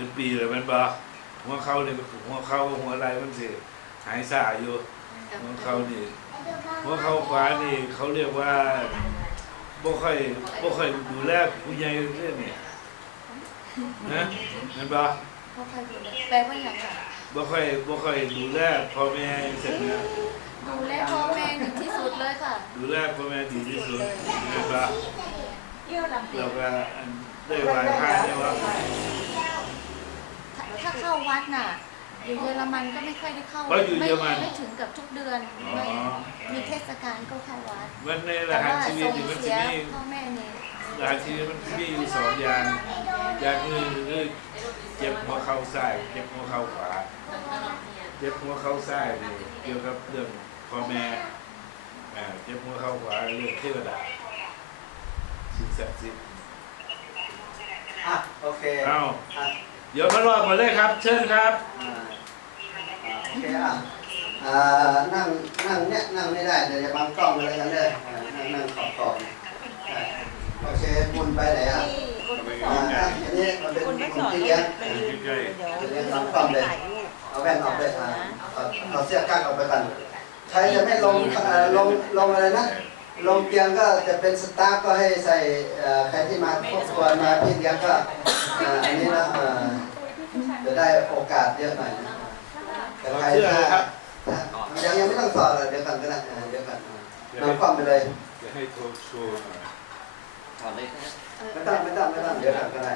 เป็นปีเลยแมันบ่หัวเขาเนี่ยหัวเขากับหัวไหล่มันสิหายซ่าอยู่หัวเขานี่หัวเขาขวานี่เขาเรียกว่าบ่ค่อยบ่ค่อยดูแลผู้ใหญ่เรื่องเนี่ยนะแมันบ่พ่อใครดูแลแปลว่าอย่างไรบ่ค่อยบ่ค่อยดูแลพ่อแม่เสร็จนะดูแลพ่อแม่หนึ่งที่สุดเลยค่ะ ดูแลพ่อแม่ดีที่สุดแมันบ่เที่ยวลำเดียเราวก็อันได้ไหว้พระได้ว่าถ้าถ้า เข้าวัดน่ะ อยู่เยอรมันก็ไม่ค่อยได้เข้าเพราะอยู่เยอรมันไม่ถึงกับทุกเดือนอ๋อ ไม่มีเทศกาลก็เข้าวัด มันในรแต่หัสว่าชีวิส่ตงนี่มันจะเสียมีพ่อแม่เนี่ยรหัสชีวิตมันจะมีอยู่สองอย่างอย่างหนึ่งคือเจ็บหัวเข่าซ้ายเจ็บหัวเข่าขวาเจ็บหัวเข่าซ้ายนี่เกี่ยวกับเรื่องพ่อแม่อ่าเจ็บหัวเข่าขวาเรื่องเทวดาสิ่งศักดิ์สิทธิ์อะโอเคเอาอะ เดี๋ยวมารอดหมดเลยครับ เชิญครับอ่าอ่าโอเคอะอ่านั่งนั่งเนี่ยนั่งไม่ได้เดี๋ยวจะบังกล้องอะไรกันเลยอ่านั่งนั่งขอบขอบเนี่ยอ่าโอเคบุญไปไหนอะที่คุณไม่สอ่าอนอะอันนี้มันเป็นคุณไม่สบุญอนที่เลี้ยง ไปยืนเดี๋ยวเลี้ยงต้บัองงกล้องเลยถ่ายรูปเอาแว่นออกไปอ่าเอาเอาเสื้อกั๊กออกไปกันใครจะไม่ลงเอ่อลงลงอะไรนะ ลงเตียงก็จะเป็นสตาฟก็ให้ใส่ใครที่มาครอบครัวมาพี่เลี้ยงก็อันนี้นะเอ่อจะได้โอกาสเยอะหน่อยนะแต่ใครถ้ายังยังไม่ต้องสอนเลยเดี๋ยวกันก็ได้เดี๋ยวกันนำความไปเลยให้โทรโชว์หน่อยถอดเลยไม่ต้องไม่ต้องไม่ต้องเดี๋ยวกันก็ได้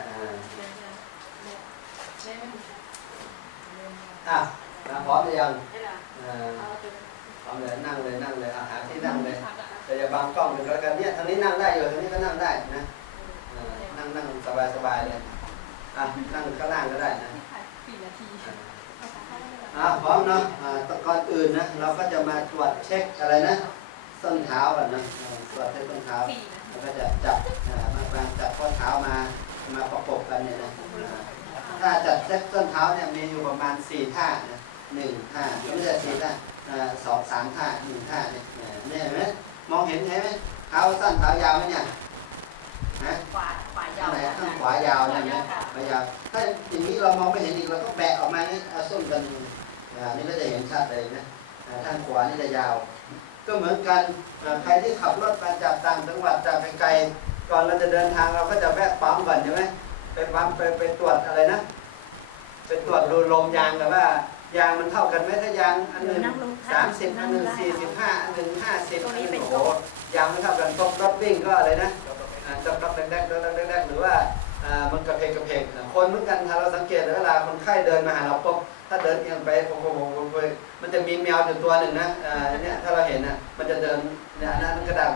อ่าอะพร้อมหรือยังอ่าพร้อมเลยนั่งเลยนั่งเลยอาหารที่นั่งเลย แต่อย่าบังกล้องเป็นแล้วกันเนี่ยทางนี้นั่งได้อยู่ทางนี้ก็นั่งได้นะเออนั่งนั่งสบายสบายเลยอะนั่งข้างล่างก็ได้นะอะพร้อมเนาะอ่าก่อนอื่นนะเราก็จะมาตรวจเช็คอะไรนะส้นเท้าก่อนนะเออตรวจเช็คส้นเท้าแล้วก็จะจับอ่ามาวางจับข้อเท้ามามาประกบกันเนี่ยนะอ่าถ้าจัดเช็คส้นเท้าเนี่ยมีอยู่ประมาณสี่ท่านะหนึ่งท่าไม่ใช่สี่ท่าอ่าสองสามท่าหนึ่งท่าเนี่ยเออเนี่ยเห็นไหม มองเห็นใช่ไหมเท้าสั้นเท้ายาวไหมเนี่ยฮะขวาขวายาข้างวไหนข้างขวายาวเนี่ยนะขวายาวถ้าอย่างนี้เรามองไม่เห็นอีกเราก็แบะออกมานี่เอาส้นกันอ่านี่ก็จะเห็นชัดเลยนะอ่าข้างขวานี่จะยาว ก็เหมือนกันอ่าใครที่ขับรถมาจากต่างจังหวัดจากไกลๆก่อนเราจะเดินทางเราก็จะแวะปั๊มก่อนใช่ไหมไปปั๊มไปไปตรวจอะไรนะไปตรวจดูลมยางกันว่า ยางมันเท่ากันไหมถ้ายางอันหนึ่งนั่งลงสามสิบอันหนึ่งสี่สิบห้าอันหนึ่งห้าสิบอันหนึ่งโอ้โหยางไม่เท่ากันตกรถวิ่งก็อะไรนะอ่าตกรถแดกๆแดกๆแดกๆหรือว่าอ่ามันกระเพกกระเพกคนเหมือนกันถ้าเราสังเกตเวลาคนไข้เดินมาหาเราปุ๊บถ้าเดินเอียงไปโอ้โหมันจะมีแมวอยู่ตัวหนึ่งนะอ่าเนี่ยถ้าเราเห็นนะมันจะเดินเนี่ยอันนั่นกระดาษ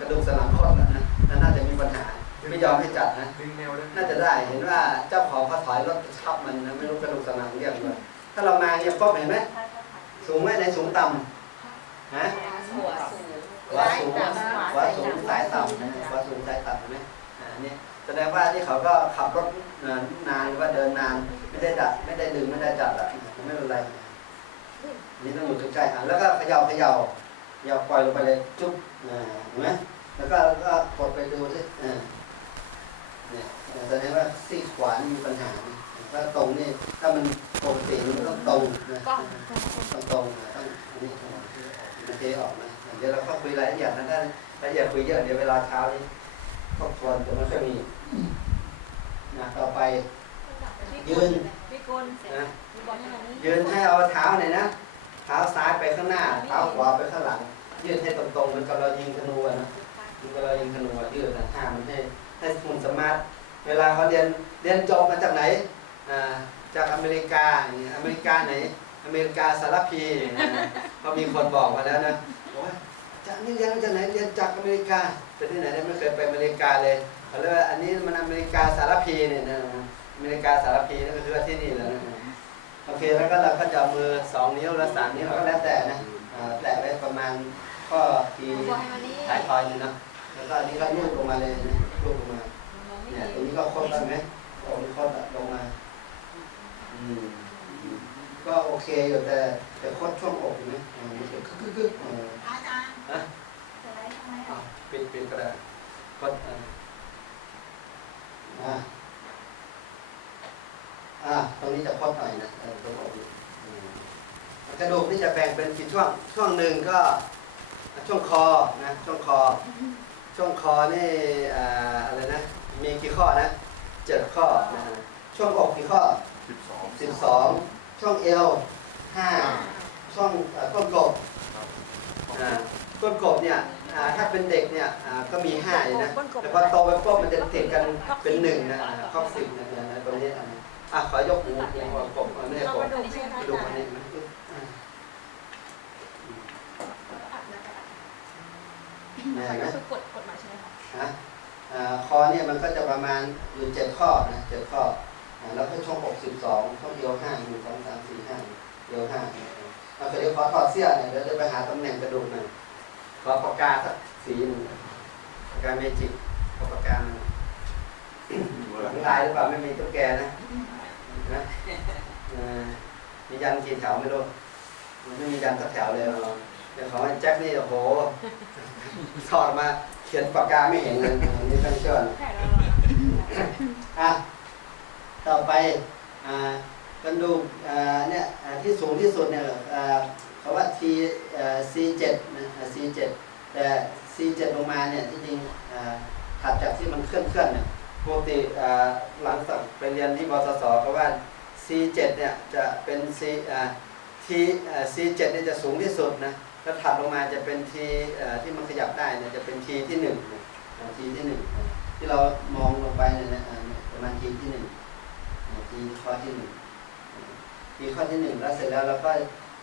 กระดูกสันหลังคดนะนั่นน่าจะมีปัญหาไม่ยอมให้จัดนะดึงแนวได้น่าจะได้เห็นว่าเจ้าของเขาถอยรถทับมันนะไม่รู้กระดูกสันหลังเรียกว่า ถ้าเรามาเนี่ยปุ๊บเห็นไหมสูงไหมในสูงต่ำฮะหัวสูงขวาสูงขวาสูงสายต่ำนะขวาสูงสายต่ำเห็นไหมอ่าอันนี้แสดงว่าที่เขาก็ขับรถนานหรือว่าเดินนาน ไม่ได้ดัดไม่ได้ดึงไม่ได้จัดอะไม่เป็นไรนี่ต้องอยู่ใกล้ๆอะแล้วก็เขย่าเขย่าเขย่าปล่อยลงไปเลยจุ๊บอ่าเห็นไหมแล้วก็แล้วก็กดไปดูสิอ่าเนี่ยแสดงว่าซีกขวานี่มีปัญหานะ ถ้าตรงนี่ถ้ามันปกติมันต้องตรงนะต้องตรงนะต้องอันนี้มันเทออกนะเดี๋ยวเราก็คุยรายละเอียดนะถ้ารายละเอียดคุยเยอะเดี๋ยวเวลาเช้านี้ครอบครัวจะไม่ค่อยมีนะต่อไป ยืนนะยืนให้เอาเท้าหน่อยนะเท้าซ้ายไปข้างหน้า เท้าขวาไปข้างหลัง ยืนให้ตรงๆเหมือนกับเรายิงธนูนะเหมือนกับเรายิงธนูยืดนะท่ามันให้ให้คุณสมาร์ทเวลาเขาเรียนเรียนจบมาจากไหน จากอเมริกาอเมริกาไหน อเมริกาสารพีนะเขามีคนบอกมาแล้วนะบอกว่าจากนี่เรียนมาจากไหนเรียนจากอเมริกาแต่ที่ไหนเนี่ยไม่เคยไปอเมริกาเลยเขาเรียกว่าอันนี้มันอเมริกาสารพีเนี่ยนะอเมริกาสารพีนั่นก็คือว่าที่นี่แหละนะโอเคแล้วก็เราก็จะมือสองนิ้วและสามนิ้วก็แล้วแต่นะแตะไว้ประมาณข้อทีบอลให้มานี่ายทอยนี่เนาะแล้วก็อันนี้ก็ลูบลงมาเลยนะลูบลงมาเนี่ยตรงนี้ก็คดได้ไหมตรงนี้คดลงมา ก็โอเคอยู่แต่แต่คตรช่วงอกนไหมอ่ามันจะกึกกึกกึกเอาจารย์ฮะจะไลฟ์ทำไมอะดปิดก็ได้กดอ่าอ่าตรงนี้จะคดหน่อยนะตรงอกนี่อืมกระดูกนี่จะแบ่งเป็นกี่ช่วงช่วงหนึ่งก็ช่วงคอนะช่วงคอ ช่วงคอนี่อ่าอะไรนะมีกี่ข้อนะเจ็ดข้อนะช่วงอกกี่ข้อ สิบสองสิบสองช่วงเอวห้าช่วงเอ่อก้นกบอ่าก้นกบเนี่ยอ่าถ้าเป็นเด็กเนี่ยอ่าก็มีห้าอยู่นะแต่พอโตไปปุ๊บมันจะติดกันเป็นหนึ่งนะอ่าครอบสิบนะนะนะตรงนี้อะอะขอยกหูหัวกบอะไม่ใช่เรากบกระดูกใช่ไหมกระดูกอันนี้นะอ่าแน่นะ คือกดกดมาใช่ไหมคะฮะอ่าคอเนี่ยมันก็จะประมาณอยู่เจ็ดข้อนะเจ็ดข้ออ่า แล้วก็ช่วงอกสิบสองช่วงเอวห้าหนึ่งสองสามสี่ห้าเอวห้าเราเคยเรียกขอถอดเสื้อเนี่ยเดี๋ยวจะไปหาตำแหน่งกระดูกหน่อยขอปากกาสักสีหนึ่งปากกาเมจิกขอปากกาหนึ่งหลังลายหรือเปล่าไม่มีตุ๊กแกนะนะเอ่อมียันกี่แถวไม่รู้มันไม่มียันสักแถวเลยเราเดี๋ยวของไอ้แจ็คนี่โอ้โหถอดมาเขียนปากกาไม่เห็นเลยนี่ต้องเชื่อนะแผ่เราอะ ต่อไปกระดูกเนี่ยที่สูงที่สุดเนี่ยเขาว่า T เอ่อ C7 นะ C7 แต่ C7 ลงมาเนี่ยที่จริงอ่าถัดจากที่มันเคลื่อนเคลื่อนๆเนี่ยปกติหลังจากไปเรียนที่บสสเขาว่า C7 เนี่ยจะเป็น C T C7 เนี่ยจะสูงที่สุดนะแล้วถัดลงมาจะเป็น T ที่มันขยับได้เนี่ยจะเป็น T ที่หนึ่งนะอ่า T ที่หนึ่งที่เรามองลงไปเนี่ยประมาณทีที่หนึ่ง ทีข้อที่หนึ่งอ่าทีข้อที่หนึ่งแล้วเสร็จแล้วเราก็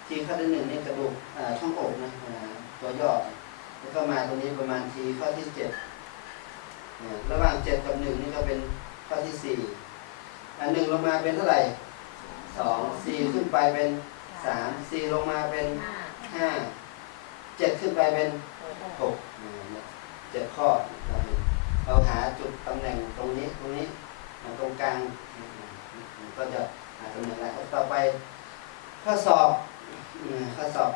ทีข้อที่หนึ่งนี่กระดูกอ่าช่องอกนะอ่าตัวย่อแล้วก็มาตรงนี้ประมาณทีข้อที่เจ็ดอ่าระหว่างเจ็ดกับหนึ่งนี่ก็เป็นข้อที่สี่อันหนึ่งลงมาเป็นเท่าไหร่สองสี่ขึ้นไปเป็นสามสี่ลงมาเป็นห้าห้าเจ็ดขึ้นไปเป็นหกอ่าเนี่ยเจ็ดข้อเราเห็นเราหาจุดตำแหน่งตรงนี้ตรงนี้อ่าตรงกลางอืมอืมอืม ก็จะหาตำแหน่งแล้วต่อไปข้อสอบข้อสอบ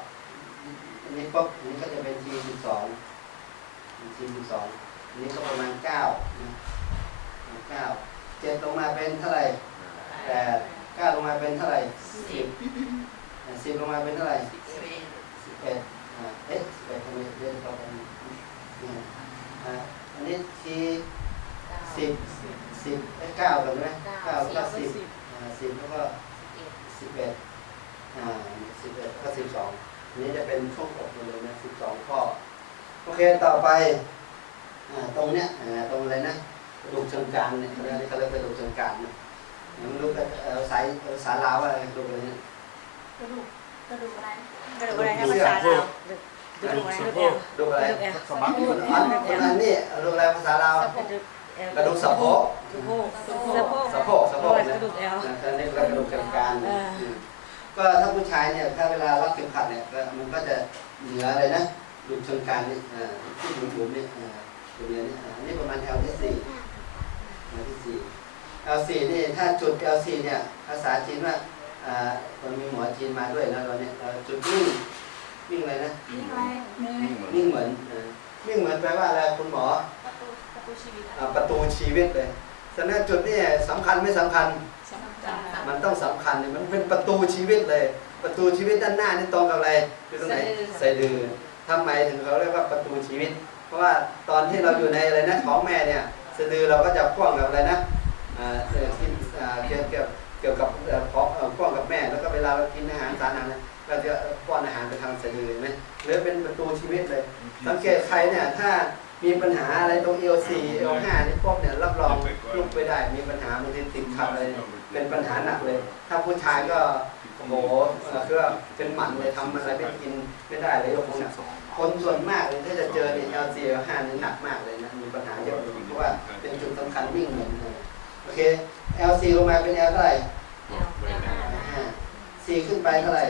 อันนี้ปุ๊บอันนี้ก็จะเป็นทีสิบสองทีสิบสองอันนี้ก็ประมาณเก้าเก้าเจ็ดลงมาเป็นเท่าไหร่แปดเก้าลงมาเป็นเท่าไหร่สิบสิบลงมาเป็นเท่าไหร่สิบเอ็ดเอ๊ะสิบเอ็ดทำไมเรียนต่อไปอันนี้ทีสิบสิบเก้ากันไหมเก้าก็สิบ สิบเอ็ดอ่าสิบเอ็ดก็สิบสองอันนี้จะเป็นช่วงอกหมดเลยนะสิบสองข้อ โอเค ต่อไปอ่าตรงเนี้ยอ่าตรงอะไรนะกระดูกเชิงกรานเนี่ยเขาเรียกเขาเรียกกระดูกเชิงกรานนะไม่รู้เอ่อสายภาษาลาวว่าอะไรกระดูกอะไรเนี่ยกระดูกกระดูกอะไรกระดูกอะไรนะภาษาเรากระดูกอะไรสะกระโพดูกกกระดูกอะไรแอลสะบักอันอันนี้กระดูกอะไรภาษาลาว กระดูกแอลกระดูกสะโพกสะโพกสะโพกสะโพกสะโพกกนะระดูกแอลนะอันนี้เรียกกระดูกเชิงกรานอ่าอืมก็ถ้าผู้ชายเนี่ยถ้าเวลารัดเข็มขัดเนี่ยก็มันก็จะเหนืออะไรนะกระดูกเชิงกรานนี่อ่าที่หลุมๆนี่อ่าตัวเนี้ยนี่อ่าอันนี้ประมาณ L ที่สี่ L ที่สี่ L4 นี่ถ้าจุด L4 เนี่ยภาษาจีนว่าอ่ามันมีหมอจีนมาด้วยนะเราเนี่ยเอ่อจุดนิ่งนิ่งอะไรนะนิ่งเหมือนนิ่งเหมือนนิ่งเหมือนเออนิ่งเหมือนแปลว่าอะไรคุณหมอประ ตูประตูชีวิตอ่าประตูชีวิตเลยฉะนั้นจุดนี้สำคัญไม่สำคัญสำคัญ มันต้องสำคัญเนี่ยมันเป็นประตูชีวิตเลย ประตูชีวิตด้านหน้านี่ตรงกับอะไรคือตรงไหนสะดือทำไมถึงเขาเรียกว่าประตูชีวิต เพราะว่าตอนที่เราอยู่ในอะไรนะท้องแม่เนี่ยสะดือเราก็จะพ่วงกับอะไรนะอ่าเอ่อที่อ่าเกี่ยวเกี่ยวเกี่ยวกับเอ่อเพาะเอ่อพ่วงกับแม่แล้วก็เวลาเรากินอาหารสารอาหารเนี่ยเราจะป้อนอาหารไปทางสะดือเห็นไหมหรือเป็นประตูชีวิตเลย สังเกตใครเนี่ยถ้า มีปัญหาอะไรตรง L4 L5 นี่พวกเนี่ยรับรองลุกไปได้ มีปัญหามันจะติดขัดอะไรเป็นปัญหาหนักเลย ถ้าผู้ชายก็โอ้โหเอ่อคือว่าเป็นหมันเลยทำอะไรไม่กินไม่ได้เลยยกพวกนี้คนส่วนมากเลยถ้าจะเจอเนี่ย L4 L5 นี่หนักมากเลยนะมีปัญหาเยอะเลยเพราะว่าเป็นจุดสำคัญวิ่งเหมือนกันโอเค L4 ลงมาเป็น L เท่าไหร่ห้าสี่ขึ้นไปเท่าไหร่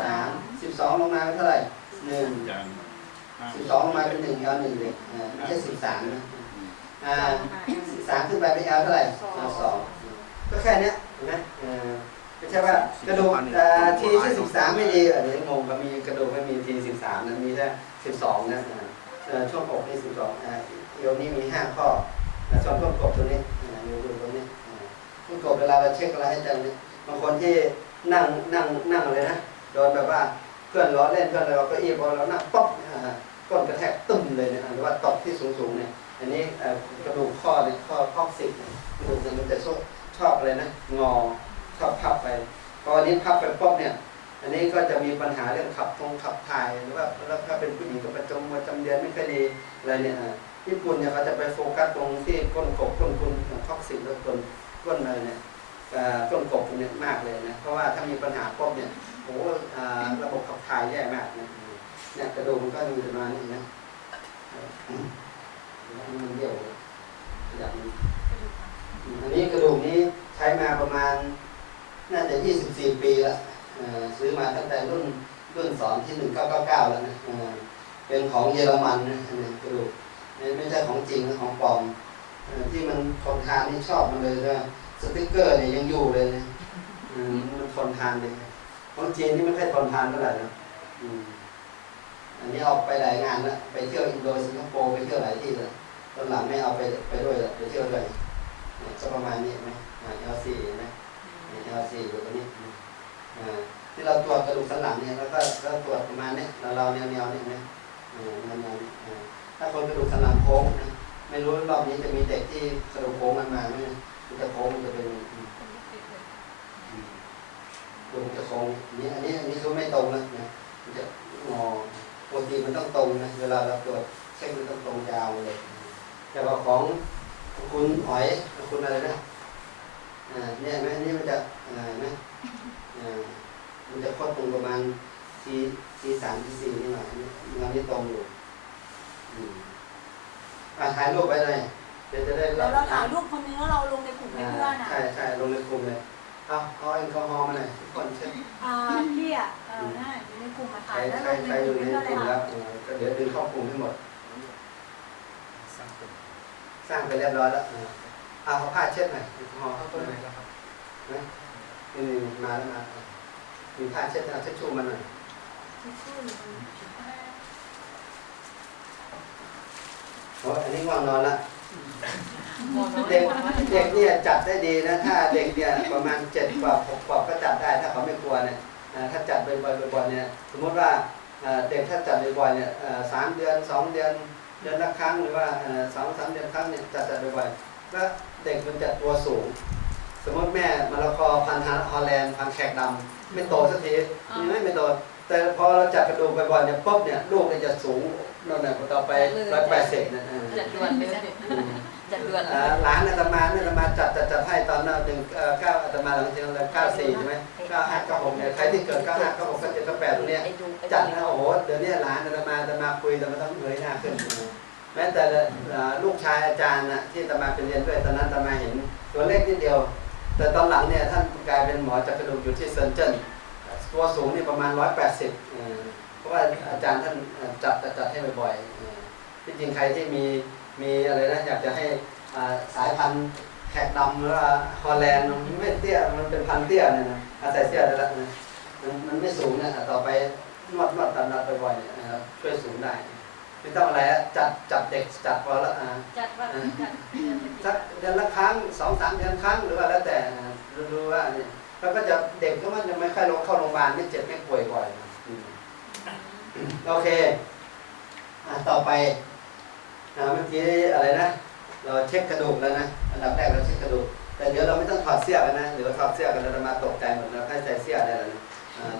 สามสิบสองลงมาเป็นเท่าไหร่หนึ่งยัน สิบสองลงมาเป็นหนึ่ง L หนึ่งเลยอ่าไม่ใช่สิบสามนะอ่าสิบสามขึ้นไปเป็น L เท่าไหร่ L สองก็แค่เนี้ยเห็นไหมไม่ใช่ว่ากระดูกอ่ทีที่สิบสามไม่ดีอันนี้งงก็มีกระดูกไม่มีทีสิบสามนะมีแค่สิบสองนะอ่าเอ่อช่วงอกนี่สิบสองอ่าเอวนี่มีห้าข้อส่วนช่วงกบตัวนี้อ่าอยู่ตรงนี้อ่าก้นกบเวลาเราเช็คอะไรให้จำเนี่ยบางคนที่นั่งนั่งนั่งอะไรนะโดนแบบว่า เพื่อนล้อเล่นเพื่อนอะไรเราก็อี้พอเรานั่งป๊อกก้นกระแทกตึ้มเลยเนี่ยหรือว่าตกที่สูงๆเนี่ยอันนี้กระดูกข้อเนี่ยข้อข้อสิบกระดูกเนี่ยมันจะชอบชอบอะไรนะงอชอบพับไปพออันนี้พับไปป๊อกเนี่ยอันนี้ก็จะมีปัญหาเรื่องขับทงขับถ่ายหรือว่าแล้วถ้าเป็นผู้หญิงก็ประจำประจำเดือนไม่ค่อยดีอะไรเนี่ยญี่ปุ่นเนี่ยเขาจะไปโฟกัสตรงที่ก้นกบก้นคุณท็อกซิกแล้วก้นก้นอะไรเนี่ย อ่าก้นกบเนี่ยมากเลยนะ เพราะว่าถ้ามีปัญหาป๊อบเนี่ยโอ้โหอ่าระบบขับถ่ายแย่มากนะเนี่ยกระดูกมันก็มีประมาณนี้นะอันเบี้ยวอย่างนี้อืมอันนี้กระดูกนี้ใช้มาประมาณน่าจะ 24 ปีล้วเอ่อซื้อมาตั้งแต่รุ่นรุ่นสอนที่หนึ่งเก้าเก้าเก้าแล้วนะเป็นของเยอรมันนะกระดูกนี่ไม่ใช่ของจริงของปลอมที่มันทนทานนี่ชอบมันเลยนะ สติกเกอร์เนี่ยยังอยู่เลยนะมมันทนทานเลยของจีนนี่ไม่ค่อยทนทานเท่าไหร่นะอันนี้เอาไปหลายงานแล้วไปเที่ยวอินโดสิงคโปร์ไปเที่ยวหลายที่เลยตอนหลังไม่เอาไปไปด้วยละไปเที่ยวด้วยก็ประมาณนี้เห็นไหมเอลซีนะเอลซีอยู่ตรงนี้อ่าที่เราตรวจกระดูกสันหลังเนี่ยแล้วก็ก็ตรวจประมาณเนี้ยเราเราแนวแนวเนี่ยนะอ่าแนวแนวเนี่ยอ่าถ้าคนกระดูกสันหลังโค้งนะไม่รู้รอบนี้จะมีเด็กที่กระดูกโค้งมันมาไหมนะ จะโค้งมันจะเป็นอืมอืมกระดูกจะคงนี่อันนี้อันนี้คือไม่ตรงนะนะมันจะงอปกติมันต้องตรงนะเวลาเราตรวจเช็คมันต้องตรงยาวเลย แต่ว่าของคุณหอยคุณอะไรนะอ่าเนี่ยไหมอันนี้มันจะอ่าเห็นไหมอ่ามันจะคดตรงประมาณทีทีสามทีสี่นี่หน่อยมันนี่ตรงอยู่อ่าถ่ายรูปไว้เลย เดี๋ยวจะได้แล้วเราถ่ายรูปคนนึงแล้วเราลงในกลุ่มอ่าเพื่อนอะใช่ใช่ลงในกลุ่มเลยเอาเอาแอลกอฮอล์มาหน่อยทุกคนเช็คอ่าพี่อะเออน่าอยู่ในกลุ่มมาใคถ่ารยแล้วใคลรงในใครอกลุ่ยู่มในเพื่อนกเลยลุ่มแล้ค่ะวเออก็เดี๋ยวดึงเข้ากลุ่มให้หมด สร้างไปเรียบร้อยแล้วอ่าเอาเขาผ้าเช็ดหน่อยแอลกอฮอล์เข้าไปหน่อยนะนี่มาแล้วมามีผ้าเช็ดเอาเช็ดชู่มาหน่อยโอ้ยอันนี้ง่วงนอนละ เด็กเด็กเนี่ยจัดได้ดีนะ ถ้าเด็กเนี่ยประมาณเจ็ดกว่าหกกว่าก็จัดได้ถ้าเขาไม่กลัวเนี่ยอ่าถ้าจัดบ่อยๆบ่อยๆเนี่ยสมมติว่าอ่าเด็กถ้าจัดบ่อยๆเนี่ยอ่าสามเดือนสองเดือนเดือนละครั้งหรือว่าอ่าสองสามเดือนครั้งเนี่ยจัดจัดบ่อยๆก็เด็กมันจะตัวสูง สมมติแม่มะละกอพันธุ์ฮอลแลนด์พันธุ์แขกดำไม่โตสักทียังไม่ไม่โตแต่พอเราจัดกระดูกบ่อยๆเนี่ยปุ๊บเนี่ยลูกเนี่ยจะสูงนั่นแหละต่อไปร้อยแปดสิบนะอ่าจัดด่วนเลย จัดด่วนอ่าหลานอาตมาเนี่ยอาตมาจัดจัดจัดให้ตอนนั้นหนึ่งเอ่อเก้าอาตมาหลังจากนั้นเก้าสี่ใช่ไหมเก้าห้าเก้าหกเนี่ยใครที่เกิดเก้าห้าเก้าหกเก้าเจ็ดเก้าแปดตรงเนี้ยจัดนะโอ้โหเดี๋ยวนี้หลานอาตมาอาตมาคุยอาตมาต้องเงยหน้าขึ้นแม้แต่เอ่อลูกชายอาจารย์นะที่อาตมาเป็นเรียนด้วยตอนนั้นอาตมาเห็นตัวเล็กนิดเดียว แต่ตอนหลังเนี่ยท่านกลายเป็นหมอจักรกระดูกอยู่ที่เซนเจิ้นตัวสูงนี่ประมาณร้อยแปดสิบเพราะว่าอาจารย์ท่านเอ่อจัดจัดจัดให้บ่อยๆเออที่จริงใครที่มี มีอะไรนะอยากจะให้สายพันธุ์แขกดำหรือว่าฮอลแลนด์มันไม่เตี้ยมันเป็นพันธุ์เตี้ยเนี่ยนะอาศัยเตี้ยได้ล้วนะมันมันไม่สูงนะต่อไปนวดนวดตัดนัดบ่อยๆเนี่ยนะครับช่วยสูงได้ไม่ต้องอะไรจัดจับเด็กจัดพอล้วอ่าจัดว่าจัดสักเดือนละครั้งสองสามเดือนครั้งหรือว่าแล้วแต่รู้ๆว่าเนี่ยแล้วก็จะเด็กก็มันจะไม่ค่อยลงเข้าโรงพยาบาลไม่เจ็บไม่ป่วยบ่อยโอเค อะต่อไป เมื่อกี้อะไรนะ เราเช็คกระดูกแล้วนะอันดับแรกเราเช็คกระดูก แต่เดี๋ยวเราไม่ต้องถอดเสื้อกันนะเดี๋ยวถอดเสื้อกันเราจะมาตกใจหมดเราแค่ใส่เสื้อได้แล้วนะ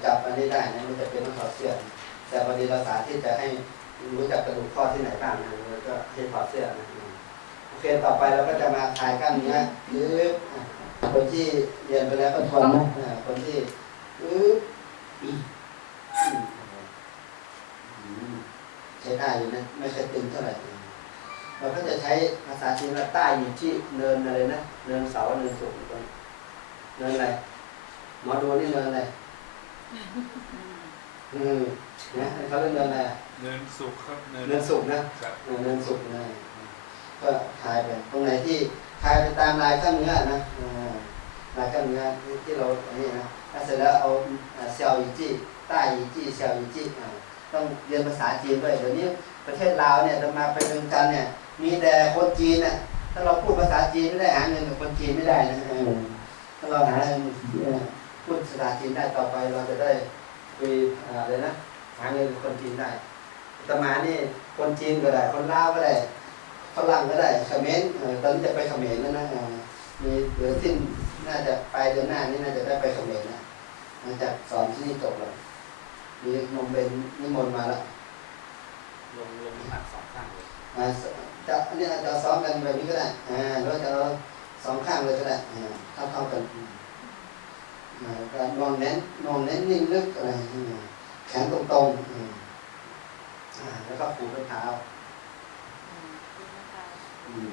จับอันนี้ได้นะไม่จำเป็นต้องถอดเสื้อ แต่พอดีเราสาธิตจะให้รู้จักกระดูกข้อที่ไหนบ้างนะแล้วก็ให้ถอดเสื้อนะโอเคต่อไปเราก็จะมาคลายกล้ามเนื้อหรือคนที่เรียนไปแล้วก็ทนนะคนที่อือใช้ได้อยู่นะไม่เคยตึงเท่าไหร่ เราก็จะใช้ภาษาจีนว่าใต้อยู่ที่เนินอะไรนะเนินเสาเนินสูงตรงเนินอะไรหมอดูนี่เนินอะไรอืมนะเขาเรียกเนินอะไรอะเนินสุขครับเนินเนินสูงนะครับเออเนินสูงนะก็ทายไปตรงไหนที่ทายไปตามลายกล้ามเนื้อนะอ่าลายกล้ามเนื้อที่เราอันนี้นะแล้วเสร็จแล้วเอาอ่าเซียวอีจี้ใต้อีจี้เซียวอีจี้อ่าต้องเรียนภาษาจีนด้วยเดี๋ยวนี้ประเทศลาวเนี่ยจะมาไปเมืองจันทน์เนี่ย มีแต่คนจีนน่ะ ถ้าเราพูดภาษาจีนไม่ได้หาเงินกับคนจีนไม่ได้นะเออเราหาเอ่อพูดภาษาจีนได้ต่อไปเราจะได้คุยอะไรนะหาเงินกับคนจีนได้อาตมานี่คนจีนก็ได้ คนลาวก็ได้ฝรั่งก็ได้เขมรเอ่อตอนนี้จะไปเขมรแล้วนะเอ่อมีเหลือสิ้นน่าจะปลายเดือนหน้านี่น่าจะได้ไปเขมรนะหลังจากสอนที่นี่จบแล้วมีนมเป็นนิมนต์มาแล้วลงลงน้ำหนักสองข้างเลยอ่า จะอันนี้อาจจะซ้อมกันแบบนี้ก็ได้อ่าหรือว่าจะเอาสองข้างเลยก็ได้อ่าเท่าเท่าๆกันอ่าการนอนเน้นนอนเน้นนิ่งลึกอะไรอืมแขนตรงๆอืมอ่าแล้วก็ขูดมะพร้าวอืม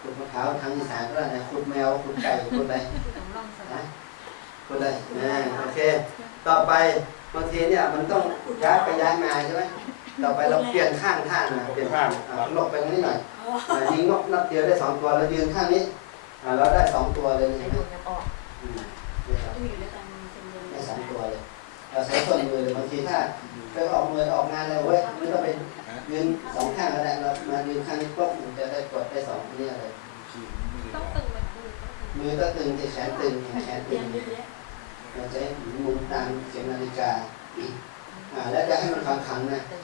ขูดมะพร้าวทางอีสานก็ได้นะขูดแมวขูดไก่ขูดอะไรนะขูดอะไรอ่าโอเค ต่อไปบางทีเนี่ยมันต้องย้ายไปย้ายมาใช่ไหม ต่อไปเราเปลี่ยนข้างท่านะเปลี่ยนข้างอ่าหลบไปตรงนี้หน่อยอ่ายิงนกนัดเดียวได้สองตัวแล้วยืนข้างนี้อ่าเราได้สองตัวเลยไอ้ใช่ไหมดูกันออกอืมได้สองอยู่ด้วยกันเป็นเดือนได้สองตัวเลยเราใช้ส่วนมือเลยบางทีถ้าไปออกมือออกงานเลยเว้ยไม่ต้องไปยืนสองข้างก็ได้เรามายืนข้างนี้ปุ๊บมันจะได้กดได้สองนี่อะไรขีดไม่ได้ต้องตึงมันดูมือก็ตึงที่แขนตึงแขนเตรีตึยงมเยอะแยะเราใช้หมุนตามเข็มนาฬิกาอ่า แล้วจะให้มันขังขังๆนะตึง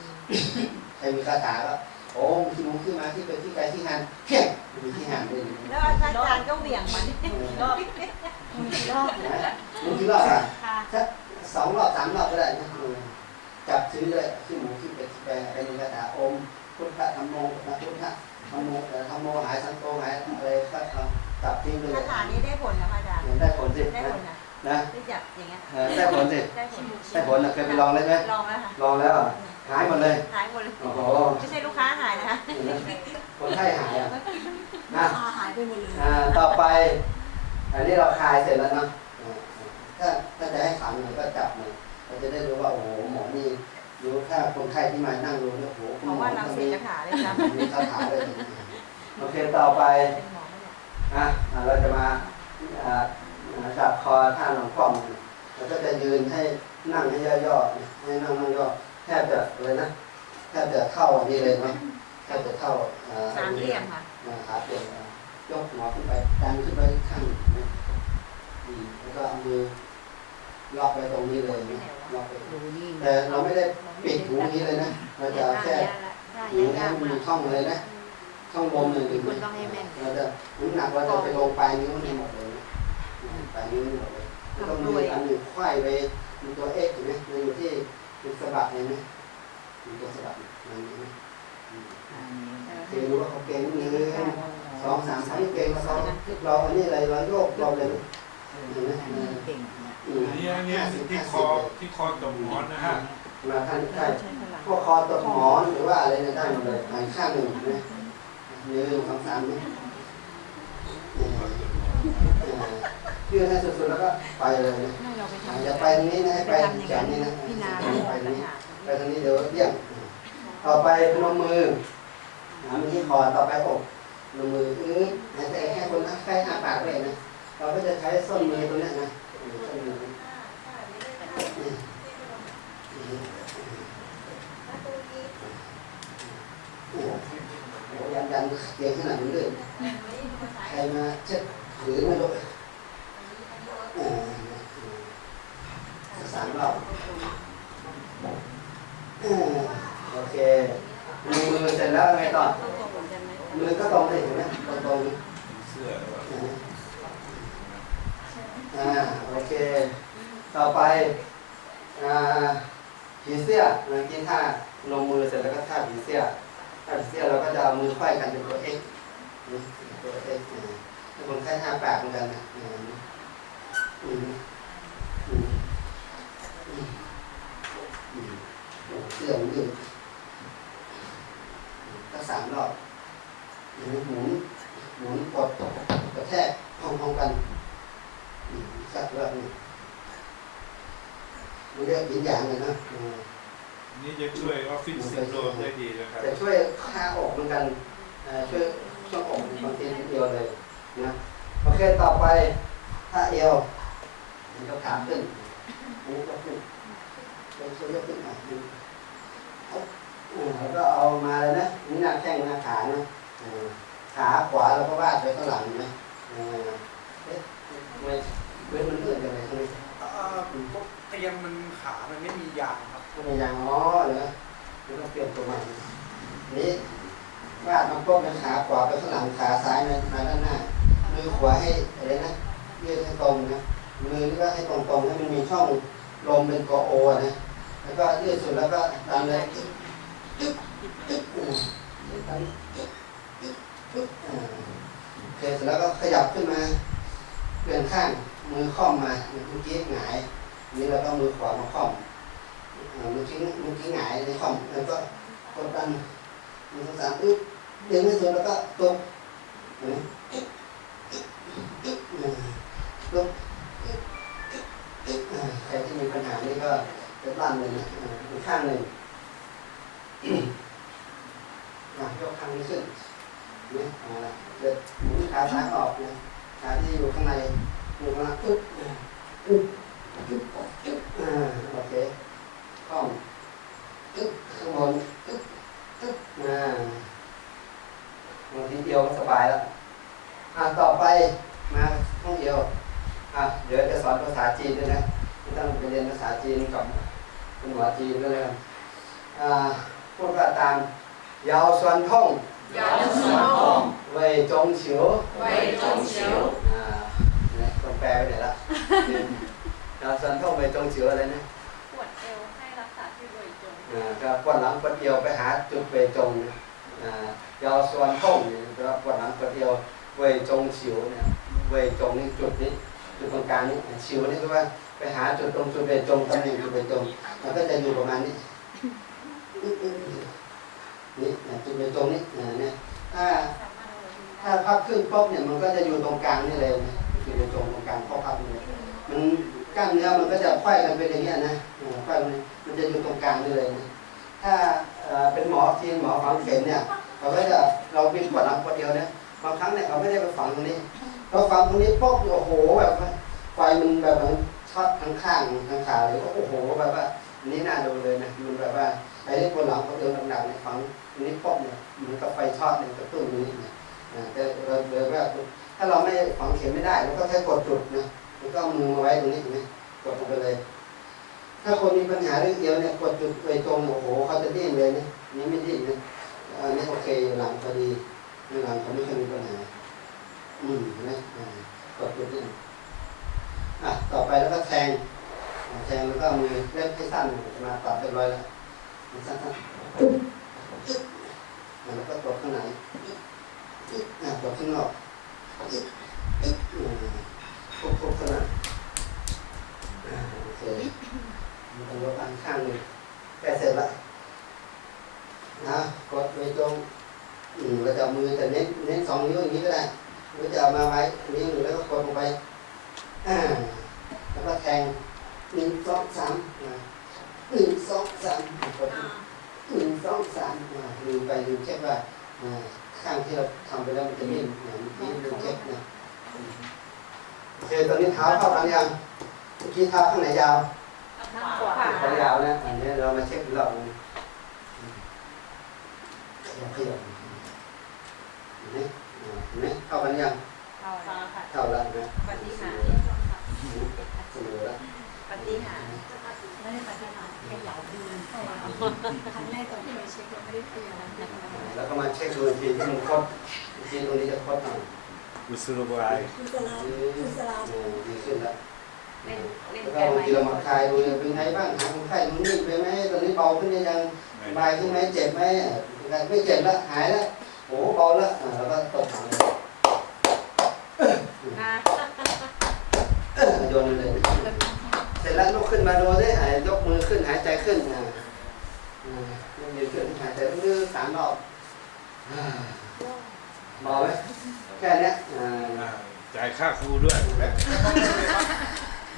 ใครมีคาถาก็โอ้มที่มุงขึ้นมาที่ไปที่ไกลที่หันเพี้ยงมีที่หันด้วยแล้วอาจารย์ก็เหวี่ยงมันรอบมันกี่รอบนะมุงกี่รอบอะค่ะสักสองรอบสามรอบก็ได้นะอืมจับซื้อเลยที่หมูที่เป็ดที่แปรอะไรมีคาถาอมพุทธธรรมโมนะพุทธธรรมโมเอ่อธรรมโมหายสังโฆหายอะไรก็เอาจับทิ้งไปเลคายถานี้ได้ผลนะอาจารย์ได้ผลสิได้นะผลนะ นะได้จับอย่างเงี้ยเออได้ผลสิได้ผลได้ผลนะเคยไปลองเลยไหมลองแล้วค่ะลองแล้วอะหายหมดเลย หายหมดเลยโอ้โห ไม่ใช่ลูกค้าหายนะคะคนไข้หายอะนะอาหายไปหมดเลยอ่าต่อไป อันนี้เราคลายเสร็จแล้วเนาะอ่าถ้าถ้าจะให้ขังหน่อยก็จับหน่อยเราจะได้รู้ว่าโอ้โหหมอนี่รู้ถ้าคนไข้ที่มานั่งดูเนี่ยโอ้โหคุณเพราะหมอว่าเราทำเสีมียคาถาเลยครับมีคาถาเลยโอเคต่อไปเป็นหมอไม่ได้อะอ่าเราจะมาอ่า อ่าจับคอท่าหลวงพ่อมเราก็จะยืนให้นั่งให้ย่อๆให้นั่งนั่งย่อแทบจะเลยนะแทบจะเท่าอันนี้เลยเนาะแทบจะเท่าอ่าสามเหลี่ยมค่ะมาขาเปลี่ยนยกหัวขึ้นไปดันขึ้นไปข้างนะอืมแล้วก็เอามือล็อกไปตรงนี้เลยนะล็อกไปแต่เราไม่ได้ปิดหูนี้เลยนะเราจะแค่หูนี้มันมีช่องเลยนะช่องลมหนึ่งถึงคุณต้องให้แม่นเราจะน้ำหนักเราจะไปลงปลายนิ้วนี่หมดเลย นะอืมปลายนิ้วนี่หมดเลยแล้วก็มีอันหนึ่งไขว้ไปมีตัวเอ็กซ์เห็นไหมมันอยู่ที่เป็นสะบักเห็นไหมมีตัวสะบักมันเห็นไหมอืมเห็นว่าเขาเก่งมือสองสามครั้งเก่งแล้วเขาเราอันนี้อะไรเราโยกเราเลยเห็นไหมอืมอันนี้อันนี้ที่คอที่คอตบหมอนนะฮะมาท่านใช่พวกคอตดหมอนหรือว่าอะไรเนี่ยได้หมดเลยอันข้างหนึ่งนะหนึ่งสองสามนี่ยื ดให้สุดๆแล้วก็ไปเลยนะให้เราไปทำอย่าไปตรงนี้นะให้ไปแขนนี้นะพี่นาไปตรงนี้ไปตรงนี้เดี๋ยวเดี่ยงต่อไปพนมมือหามือที่คอต่อไปอกลงมืออื้อให้แต่แค่คนนะแค่ห้าปากเลยนะเราก็จะใช้ส้นมือตรงเนี้ยนะส้นมือโอ้โหยันยันเก่งขนาดนี้เลยใครมาเช็ดหรือไม่รู้เออสามรอบเออโอเคมือเสร็จแล้วไงต่อ มือก็ตรงเลยเห็นไหมตรงตรงๆ เสื้อหรือเปล่า อ่าโอเค ต่อไปอ่าผีเสื้อเมื่อกี้ท่าลงมือเสร็จแล้วก็ท่าผีเสื้อท่าผีเสื้อเราก็จะเอามือไขว้กันเป็นตัว X นี่ตัว X อ่าถ้าคนไข้ห้าปากเหมือนกันนะอ่าอืมอืมอืมอืมโอ้เสื้อมันยืดก็ สามรอบเห็นไหมหมุนหมุนกดกระแทกพร้อมๆกันอืมสักแบบนี้มันเรียกวิญญาณเลยนะอืมอันนี้จะช่วยออฟฟิศซินโดรมได้ดีนะครับจะช่วยค่าอกเหมือนกันเอ่อช่วยช่วงอกบางทีนิดเดียวเลยนะโอเคต่อไปถ้าเอวมันก็ขาขึ้นอันนี้ก็ขึ้นช่วยช่วยยกขึ้นอะอืมเอาอืม แล้วก็เอามาเลยนะนี่หน้าแข้งหน้าขานะอืมขาขวาเราก็วาดไปข้างหลังเห็นะเออเอ๊ะไม่เว้นมันเลื่อนยังไงใช่ไหมเอ่อพวกเตียงมันขามันไม่มียางครับก็เป็นยางอ๋อเหรอมันต้องเปลี่ยนตัวใหม่นี่วาดมันก้มเป็นขาขวาไปข้างหลังขาซ้ายมามาด้านหน้ามือขวาให้อะไรนะยืดให้ตรงนะมือนี่ก็ให้ตรงๆให้มันมีช่องลมเป็นกอโอนะแล้วก็ยืดสุดแล้วก็ตามเลย เสร็จแล้วก็ขยับขึ้นมาเปลี่ยนข้างมือค่อมมาเมื่อกี้หงายนี่เราต้องมือขวามาค่อมอ่าเมื่อกี้เมื่อกี้หงายในค่อมแล้วก็กดดันมือสองสามอึ๊บเดินไม่สุดแล้วก็ตบอึ๊บอึ๊บอ่าตบใครที่มีปัญหานี่ก็จะลั่นเลยนะอ่าอีกข้างหนึ่ง อ่ายกข้างนี้ขึ้นเนี่ยอ่าเด็ดหมุนขาซ้ายออกนะขาที่อยู่ข้างในอยู่ข้าอึ๊บอึ๊บจุ๊บจุ๊บอ่าโอเคคล่องจุ๊บข้างบนจุ๊บจุ๊บอ่าบางทีเดียวก็สบายแล้วอ่าต่อไปมาห้องเดียวอะเดี๋ยวจะสอนภาษาจีนด้วยนะไม่ต้องไปเรียนภาษาจีนกับคุณหมอจีนด้วยนะอ่าพูดว่าตาม ยาวส่วนท่องยาวสวนทงเว่ยจงเฉียวไว้จงเฉียวอ่าเนี่ยต้องแปลไปไหนละยาวส่วนท่องเว่ยจงเฉียวอะไรนะปวดเอวให้รักษาที่เวยจงอ่าก็ปวดหลังปวดเอวไปหาจุดเวจงนะอ่ายาวส่วนห้องเนี่ยก็ปวดหลังปวดเอวเวจงฉิวเนี่ยเวจงนี่จุดนี้จุดตรงกลางนี่ฉิวนี่คือว่าไปหาจุดตรงจุดเวจงตำแหน่งจุดเวจงมันก็จะอยู่ประมาณนี้ นี่อ่าจุดเวจงนี่อ่าเนี่ยถ้าถ้าพับขึ้นป๊บเนี่ยมันก็จะอยู่ตรงกลางนี่เลยนะจุดเวจงตรงกลางพอพับเนี่ยมันกล้ามเนื้อมันก็จะไขว้กันเป็นอย่างเงี้ยนะอ่าไขว้มันมันจะอยู่ตรงกลางนี่เลยนะถ้าเป็นหมอจีนหมอฝังเข็มเนี่ยเขาก็จะเราบินปวดหลังปวดเอวเนี่ยบางครั้งเนี่ยเขาไม่ได้ไปฝังตรงนี้เราฝังตรงนี้ปุ๊บโอ้โหแบบไฟมันแบบมันช็อตทั้งข้างทั้งขาเลยก็โอ้โหแบบว่านนี้น่าดูเลยนะมันแบบว่าไอ้ที่ปวดหลังปวดเอวหนักๆเนี่ยฝัง ตรงนี้ปุ๊บเนี่ยเหมือนกับไฟช็อตเนี่ยกระตุ้นตรงนี้เนี่ยอ่าแต่เราเลยว่าถ้าเราไม่ฝังเข็มไม่ได้เราก็แค่กดจุดนะแล้วก็มือมาไว้ตรงนี้เห็นไหมกดลงไปเลย ถ้าคนมีปัญหาเรื่องเอวเนี่ยกดจุดไปตรงโอ้โหเขาจะดิ้นเลยนะนี่ไม่ดิ้นนะอันนี้โอเคหลังพอดีนหลังเขาไม่เคยมีปัญหาอืมนไหมอ่ากดจุดนี่อะต่อไปแล้วก็แทงแทงแล้วก็มือเล็บให้สั้นมาตัดเรียบร้อยแล้วสั้นๆ ปึ๊บแล้วก็กดข้างในปึ๊บปึ๊บกดข้างนอกปึ๊บปึ๊บควบคุมขนาดโอเคมันต้องยกอันข้างหนึ่งแกเสร็จละนะกดไว้ตรงอืมเราจะมือแต่เน้นเน้นสองนิ้วอย่างนี้ก็ได้หรือจะเอามาไว้นิ้วหนึ่งแล้วก็กดลงไปอ่าแล้วก็แทงหนึ่งสองสามหนึ่งสองสามกด หนึ่งสองสามอ่าลืมไปลืมเช็คว่าอ่าข้างที่เราทำไปแล้วมันจะนิ่มอ่าเมื่อกี้ลืมเช็คนะโอเคตอนนี้เท้าเข้ากันยังเมื่อกี้เท้าข้างไหนยาวนั่งขวาขายาวนะอันนี้เรามาเช็คดูรอบนึงขยับขยับเห็นไหมอ่าเห็นไหมเข้ากันยังเอาค่ะเข้าแล้วนะปฏิหารเสมอแล้วปฏิหารไม่ได้ปฏิหารแค่เหยาดี แล้วก็มาเช็คดูอีกทีที่มันคดอีกทีตรงนี้จะคดหน่อยกุศโลบายคุณสลามคุณสลาโอ้ดีขึ้นแล้วแล้วก็บางไหมทีเรามาคลายดูเป็นไงบ้างหาคนไข้ตรงนี้ไปไหมตอนนี้เบาขึ้นยังสบายขึ้นไหมเจ็บไหมไม่เจ็บแล้วหายแล้วโอ้เบาแล้วอ่าแล้วก็ตบหางเลยอะเออโยนเลยเสร็จแล้วลุกขึ้นมาดูสิหายยกมือขึ้นหายใจขึ้นอ่า อ่ายกมือขึ้นหายใจลึกๆสามรอบอ่าเบาไหมแค่เนี้ยอ่าอ่าจ่ายค่าครูด้วยและ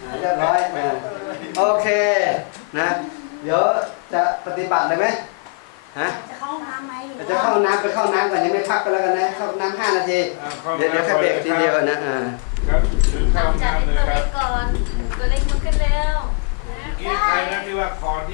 อ่าเรียบร้อยอ่าโอเคนะ เดี๋ยวจะปฏิบัติเลยไหมฮะจะเข้าห้องน้ำไหมหรือจะเข้าห้องน้ำไปเข้าห้องน้ำก่อนยังไม่พักกันแล้วกันนะเข้าห้องน้ำห้านาทีอ่าข้าเดี๋ยวเดี๋ยวแค่เบรกทีเดียวนะอ่าครับถึงเข้าห้องจัดน้ำให้เลยตัวครัเล็บกก่อนตัวเล็กมันขึ้นแล้วเมื่อกี้ใครนะที่ว่าคอที่